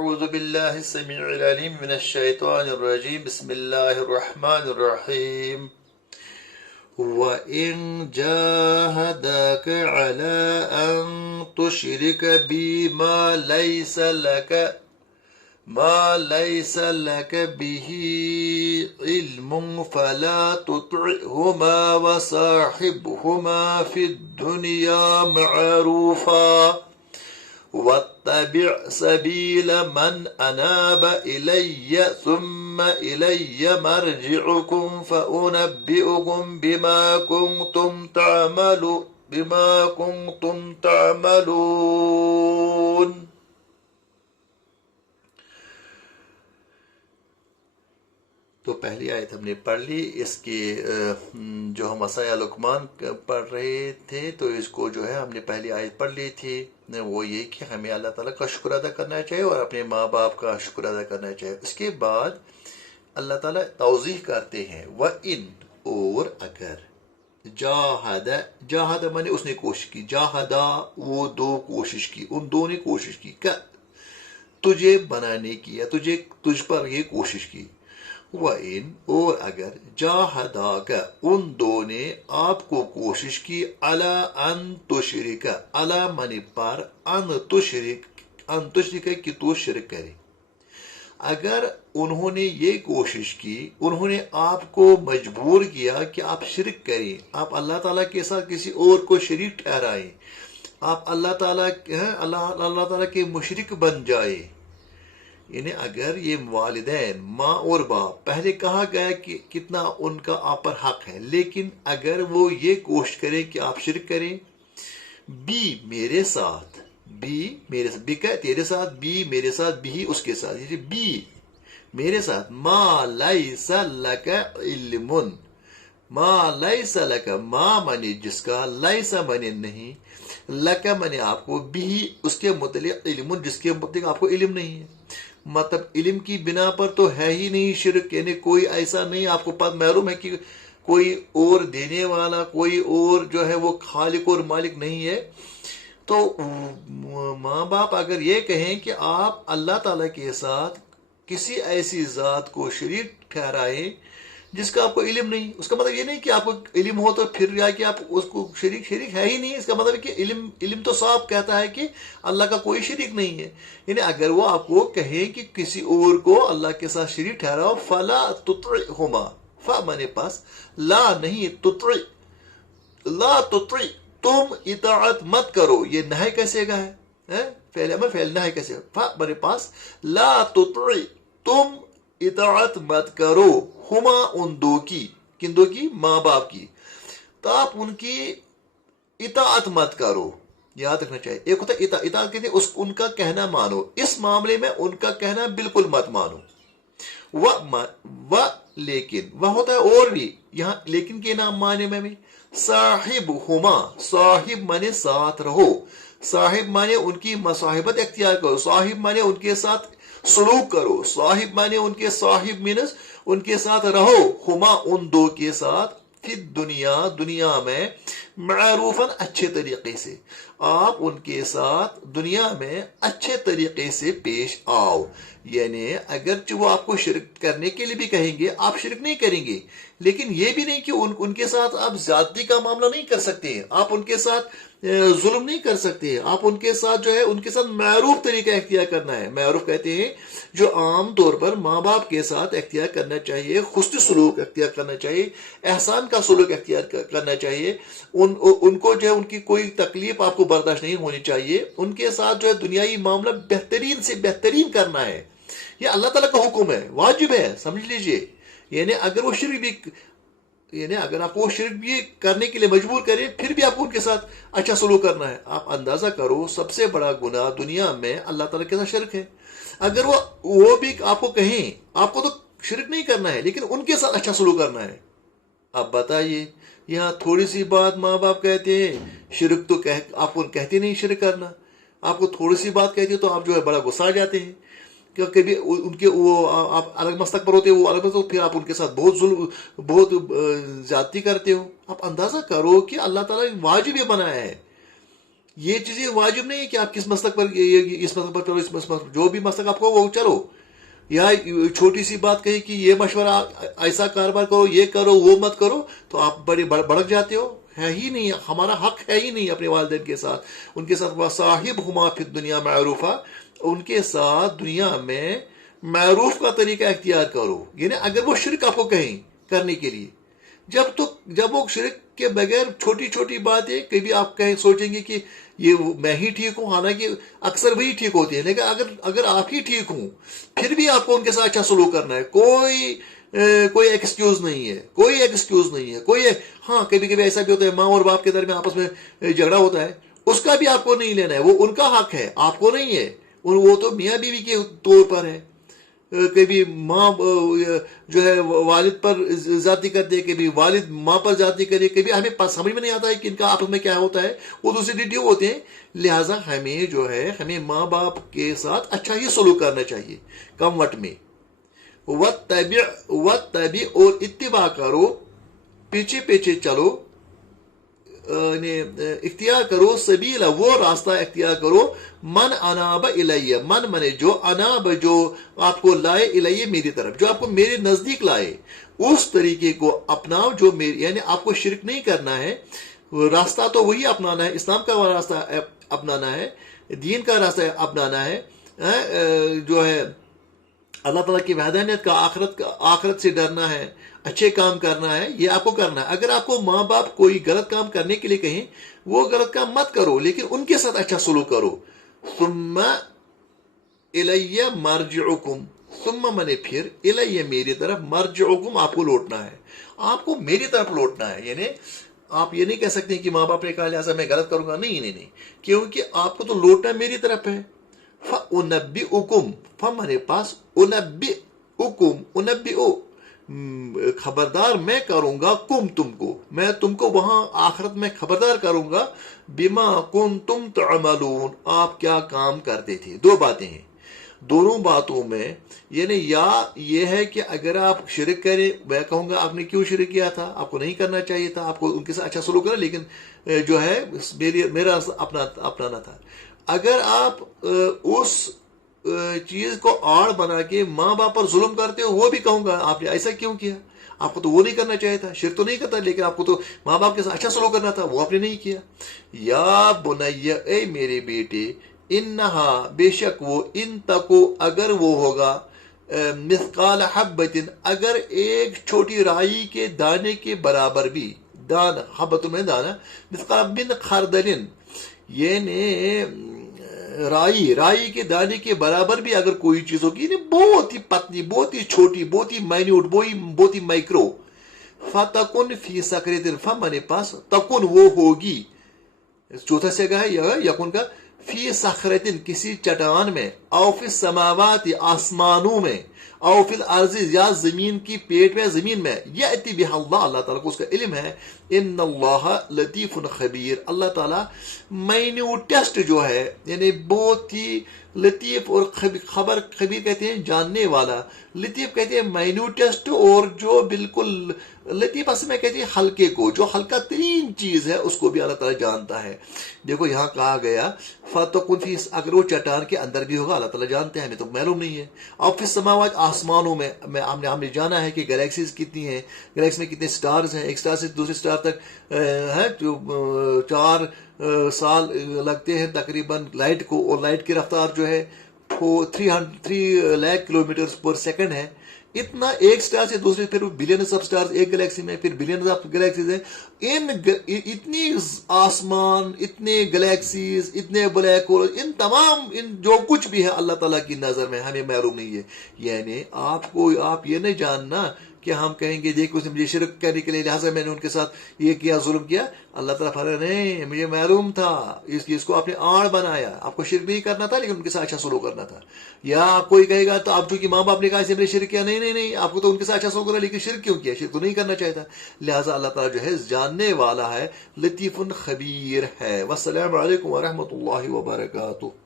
أعوذ بالله السميع العليم من الشيطان الرجيم بسم الله الرحمن الرحيم وإن جاهداك على أن تشرك بي ما ليس لك به علم فلا تطعهما وصاحبهما في الدنيا معروفا واتبع سبيل من أناب إلي ثم إلي مرجعكم فأنبئكم بما كنتم تعملون. تو پہلی آیت ہم نے پڑھ لی. اس کی جو ہم وصایا لقمان پڑھ رہے تھے تو اس کو جو ہے ہم نے پہلی آیت پڑھ لی تھی. وہ یہ کہ ہمیں اللہ تعالیٰ کا شکر ادا کرنا چاہیے اور اپنے ماں باپ کا شکر ادا کرنا چاہیے. اس کے بعد اللہ تعالیٰ توضیح کرتے ہیں وَإِن اور اگر جاہد مانے اس نے کوشش کی, جاہدہ وہ دو کوشش کی, ان دو نے کوشش کی تجھے بنانے کی یا تجھ پر یہ کوشش کی. وَإِن اور اگر جاہداک ان دو نے آپ کو کوشش کی علی ان تشرک, علی من پر ان تشرک کہ تو شرک کرے. اگر انہوں نے یہ کوشش کی, انہوں نے آپ کو مجبور کیا کہ آپ شرک کریں, آپ اللہ تعالیٰ کے ساتھ کسی اور کو شریک ٹھہرائیں, آپ اللہ تعالیٰ کے مشرک بن جائے. یعنی اگر یہ والدین ماں اور باپ, پہلے کہا گیا کہ کتنا ان کا آپ پر حق ہے, لیکن اگر وہ یہ کوشش کریں کہ آپ شرک کریں میرے ساتھ تیرے ساتھ, میرے ساتھ, بھی اس کے ساتھ, میرے ساتھ, ما لیس لک علم, ما لیس لک, ما مانے جس کا, لیس مانے نہیں, لک مانے آپ کو, بھی اس کے متعلق, علم جس کے متعلق آپ کو علم نہیں ہے. مطلب علم کی بنا پر تو ہے ہی نہیں شرک, یعنی کوئی ایسا نہیں, آپ کو پتہ معلوم ہے کہ کوئی اور دینے والا, کوئی اور جو ہے وہ خالق اور مالک نہیں ہے. تو ماں باپ اگر یہ کہیں کہ آپ اللہ تعالیٰ کے ساتھ کسی ایسی ذات کو شریک ٹھہرائیں جس کا آپ کو علم نہیں, اس کا مطلب یہ نہیں کہ آپ کو علم ہو تو پھر جا کے آپ اس کو شریک ہے ہی نہیں. اس کا مطلب ہے کہ علم تو صاف کہتا ہے کہ اللہ کا کوئی شریک نہیں ہے. یعنی اگر وہ آپ کو کہیں کہ کسی اور کو اللہ کے ساتھ شریک ٹھہراؤ, فلا تطعهما, مانے پاس لا نہیں, لا تطع, تم اطاعت مت کرو. یہ نہی کیسے گا ہے, فعل نہی کیسے, مانے پاس لا تطع, تم اطاعت مت کرو, ہما ان دو کی, کن دو کی, ماں باپ کی, تو آپ ان کی اطاعت مت کرو. یاد رکھنا چاہیے, ایک ہوتا ہے اطاعت کہتے ہیں ان کا کہنا مانو, اس معاملے میں ان کا کہنا بالکل مت مانو. لیکن وہ ہوتا ہے اور بھی, یہاں لیکن کے نام معنی میں بھی, صاحب ہما, صاحب مانے ساتھ رہو, صاحب مانے ان کی مصاحبت اختیار کرو, صاحب مانے ان کے ساتھ سلوک کرو, صاحب مانے ان کے صاحب مینس ان کے ساتھ رہو, ہما ان دو کے ساتھ, فی دنیا میں, معروفاً اچھے طریقے سے, آپ ان کے ساتھ دنیا میں اچھے طریقے سے پیش آؤ. یعنی اگرچہ وہ آپ کو شرک کرنے کے لیے بھی کہیں گے, آپ شرک نہیں کریں گے, لیکن یہ بھی نہیں کہ ان کے ساتھ آپ زیادتی کا معاملہ نہیں کر سکتے ہیں, آپ ان کے ساتھ ظلم نہیں کر سکتے ہیں, آپ ان کے ساتھ جو ہے ان کے ساتھ معروف طریقہ اختیار کرنا ہے. معروف کہتے ہیں جو عام طور پر ماں باپ کے ساتھ اختیار کرنا چاہیے, حسن سلوک اختیار کرنا چاہیے, احسان کا سلوک اختیار کرنا چاہیے. ان کو جو ہے ان کی کوئی تکلیف آپ کو برداشت نہیں ہونی چاہیے, ان کے ساتھ جو ہے دنیائی معاملہ بہترین سے بہترین کرنا ہے. یہ اللہ تعالیٰ کا حکم ہے, واجب ہے, سمجھ لیجئے. یعنی اگر وہ شرک بھی, یعنی اگر آپ کو شرک بھی کرنے کے لیے مجبور کریں, پھر بھی آپ کو ان کے ساتھ اچھا سلوک کرنا ہے. آپ اندازہ کرو, سب سے بڑا گناہ دنیا میں اللہ تعالیٰ کے ساتھ شرک ہے. اگر وہ بھی آپ کو کہیں آپ کو تو شرک نہیں کرنا ہے, لیکن ان کے ساتھ اچھا سلوک کرنا ہے. اب بتائیے, یہاں تھوڑی سی بات ماں باپ کہتے ہیں شرک, تو آپ کو کہتے نہیں شرک کرنا, آپ کو تھوڑی سی بات کہتے تو آپ جو ہے بڑا غصہ آ جاتے ہیں. کبھی ان کے وہ آپ الگ مستق پر ہوتے ہو, وہ الگ مستق, پھر آپ ان کے ساتھ بہت زیادتی کرتے ہو. آپ اندازہ کرو کہ اللہ تعالیٰ نے واجب یہ بنایا ہے. یہ چیزیں واجب نہیں ہے کہ آپ کس مسلک پر اس مسلک پر چلو، اس مسلک پر جو بھی مسلک آپ کو وہ چلو. یا چھوٹی سی بات کہی کہ یہ مشورہ ایسا کاروبار کرو، یہ کرو، وہ مت کرو، تو آپ بڑے بڑک جاتے ہو. ہے ہی نہیں، ہمارا حق ہے ہی نہیں اپنے والدین کے ساتھ. ان کے ساتھ وصاحبہما فی الدنیا معروفا، ان کے ساتھ دنیا میں معروف کا طریقہ اختیار کرو. یعنی اگر وہ شرک آپ کو کہیں کرنے کے لیے، جب وہ شرک کے بغیر چھوٹی چھوٹی باتیں، کبھی آپ کہیں سوچیں گے کہ یہ میں ہی ٹھیک ہوں، حالانکہ اکثر وہی ٹھیک ہوتی ہے. لیکن اگر آپ ہی ٹھیک ہوں، پھر بھی آپ کو ان کے ساتھ اچھا سلوک کرنا ہے. کوئی ایکسکیوز نہیں ہے، کوئی ایکسکیوز نہیں ہے. ہاں کبھی کبھی ایسا بھی ہوتا ہے، ماں اور باپ کے درمیان آپس میں جھگڑا ہوتا ہے، اس کا بھی آپ کو نہیں لینا ہے. وہ ان کا حق ہے، آپ کو نہیں ہے. وہ تو میاں بیوی کے طور پر ہے. کبھی ماں جو ہے والد پر زیادتی کرتے ہے، کبھی والد ماں پر زیادتی کرے. کبھی ہمیں سمجھ میں نہیں آتا ہے کہ ان کا آپس میں کیا ہوتا ہے، وہ دوسرے ڈیو ہوتے ہیں. لہٰذا ہمیں ماں باپ کے ساتھ اچھا ہی سلوک کرنا چاہیے کم وقت میں. وَاتَّبِعْ اور اتباع کرو، پیچھے پیچھے چلو، اختیار کرو سبیلا، وہ راستہ اختیار کرو، من اناب الیہ، من جو اناب، جو آپ کو لائے الیہ میری طرف، جو آپ کو میرے نزدیک لائے، اس طریقے کو اپناؤ جو میری. یعنی آپ کو شرک نہیں کرنا ہے، راستہ تو وہی اپنانا ہے، اسلام کا راستہ اپنانا ہے، دین کا راستہ اپنانا ہے، جو ہے اللہ تعالیٰ کی وحدانیت کا، آخرت سے ڈرنا ہے، اچھے کام کرنا ہے. یہ آپ کو کرنا ہے. اگر آپ کو ماں باپ کوئی غلط کام کرنے کے لیے کہیں، وہ غلط کام مت کرو، لیکن ان کے ساتھ اچھا سلوک کرو. ثم الیہ مرجعکم، ثم من پھر الیہ میری طرف، مرجعکم آپ کو لوٹنا ہے، آپ کو میری طرف لوٹنا ہے. یعنی آپ یہ نہیں کہہ سکتے کہ ماں باپ نے کہا لہٰذا میں غلط کروں گا. نہیں، کیونکہ آپ کو تو لوٹنا میری طرف ہے. فَأُنَبِّئُكُمْ، ہمارے پاس انبئ خبردار میں کروں گا، تم کو، میں تم کو وہاں آخرت میں خبردار کروں گا، بما کنتم تعملون، آپ کیا کام کرتے تھے. دو باتیں ہیں، دونوں باتوں میں یعنی یا یہ ہے کہ اگر آپ شرک کریں، میں کہوں گا آپ نے کیوں شرک کیا تھا، آپ کو نہیں کرنا چاہیے تھا، آپ کو ان کے ساتھ اچھا سلوک کرنا، لیکن جو ہے میرا اپنانا تھا. اگر آپ اس چیز کو آڑ بنا کے ماں باپ پر ظلم کرتے ہو، وہ بھی کہوں گا آپ نے ایسا کیوں کیا، آپ کو تو وہ نہیں کرنا چاہیے تھا، شرک تو نہیں کرتا، لیکن آپ کو تو ماں باپ کے ساتھ اچھا سلوک کرنا تھا، وہ آپ نے نہیں کیا. یا بنی، اے میرے بیٹے، انہا بے شک وہ، ان تکو اگر وہ ہوگا، مثقال حبۃ اگر ایک چھوٹی رائی کے دانے کے برابر بھی، دانا حبۃ میں دانا، مثقال من خردل، یعنی رائی کے دانے کے برابر بھی اگر کوئی چیز ہوگی، یعنی بہت ہی پتلی، بہت ہی چھوٹی، بہت ہی مائنیوٹ، بہت ہی مائکرو، فتکن فی سکرۃ، ہمارے پاس تکن وہ ہوگی، چوتھا سیگا ہے یکن کا، فی صخرۃ کسی چٹان میں، او فی السماوات آسمانوں میں، او فی الارض یا زمین کی پیٹ میں، زمین میں، یأتی بہا اللہ، اللہ تعالیٰ کو اس کا علم ہے. ان اللہ لطیف خبیر، اللہ تعالیٰ مائنیوٹیسٹ جو ہے، یعنی بہت ہی لطیف اور خبیر کہتے ہیں جاننے والا، لطیف کہتے ہیں مائنیوٹیسٹ، اور جو بالکل لطیف اصل میں کہتے ہیں ہلکے کو، جو ہلکا ترین چیز ہے اس کو بھی اللہ تعالیٰ جانتا ہے. دیکھو یہاں کہا گیا فتکن فی، اگر وہ چٹان کے اندر بھی ہوگا، اللہ تعالیٰ جانتے ہیں، ہمیں تو معلوم نہیں ہے. اور فی السماوات آسمانوں میں، ہم نے جانا ہے کہ گلیکسیز کتنی ہیں، گلیکسی میں کتنے سٹارز ہیں، ایک سٹار سے دوسرے سٹار تک ہے جو 4 سال لگتے ہیں تقریباً لائٹ کو، اور لائٹ کی رفتار جو ہے 3 لاکھ کلومیٹرز پر سیکنڈ ہے. اتنا ایک سٹار سے دوسرے، پھر بلینز آف سٹارز ایک گلیکسی میں، پھر بلینز آف گلیکسیز ہیں. اتنی آسمان، اتنے گلیکسیز، اتنے بلیک ہول، ان تمام جو کچھ بھی ہے اللہ تعالیٰ کی نظر میں ہمیں معلوم نہیں ہے. یعنی آپ یہ نہیں جاننا کہ ہم کہیں گے دیکھ اس نے مجھے شرک کرنے کے لیے لہٰذا میں نے ان کے ساتھ یہ کیا، ظلم کیا. اللہ تعالیٰ فرمایا نہیں، مجھے معلوم تھا، اس کو آپ نے آڑ بنایا، آپ کو شرک نہیں کرنا تھا لیکن ان کے ساتھ اچھا سلوک کرنا تھا. یا کوئی کہے گا تو آپ چونکہ ماں باپ نے کہا اسے میں نے شرک کیا، نہیں، آپ کو تو ان کے ساتھ اچھا سلوک کرنا، لیکن شرک کیوں کیا، شرک تو نہیں کرنا چاہتا. لہٰذا اللہ تعالیٰ جو ہے جاننے والا ہے، لطیف خبیر ہے. والسلام علیکم ورحمۃ اللہ وبرکاتہ.